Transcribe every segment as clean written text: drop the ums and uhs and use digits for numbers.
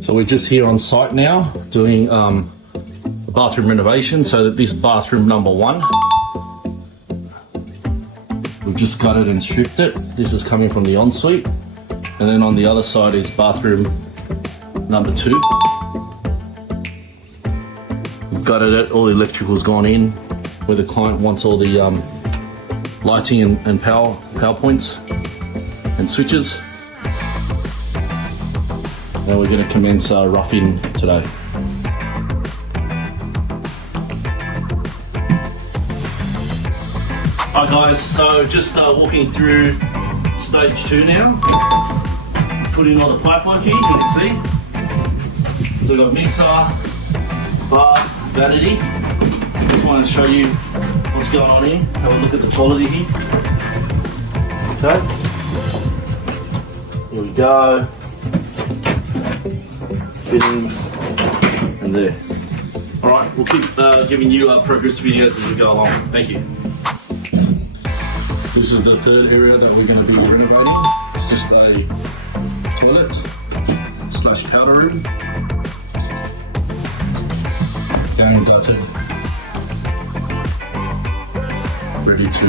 So we're just here on site now doing bathroom renovation. So that this bathroom number 1, we've just gutted and stripped it. This is coming from the ensuite, and then on the other side is bathroom number 2. We've gutted it, all the electrical's gone in where the client wants all the lighting and power points and switches. And we're going to commence roughing today. Hi guys, so just walking through stage 2 now. Putting all the pipework here, you can see. So we've got mixer, bath, vanity. Just want to show you what's going on here. Have a look at the quality here. Okay. Here we go. Fittings, and there. Alright, we'll keep giving you progress videos as we go along. Thank you. This is the third area that we're going to be renovating. It's just a toilet / powder room. Down gutted. Ready to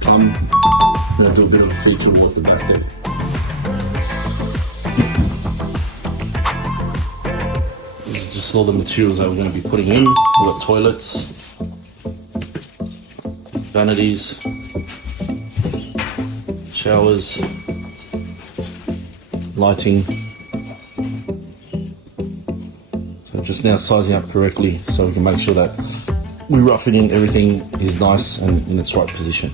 plumb. I'm going to do a bit of feature work with that there. This is just all the materials that we're going to be putting in. We've got toilets, vanities, showers, lighting. So just now sizing up correctly so we can make sure that we're roughing in, everything is nice and in its right position.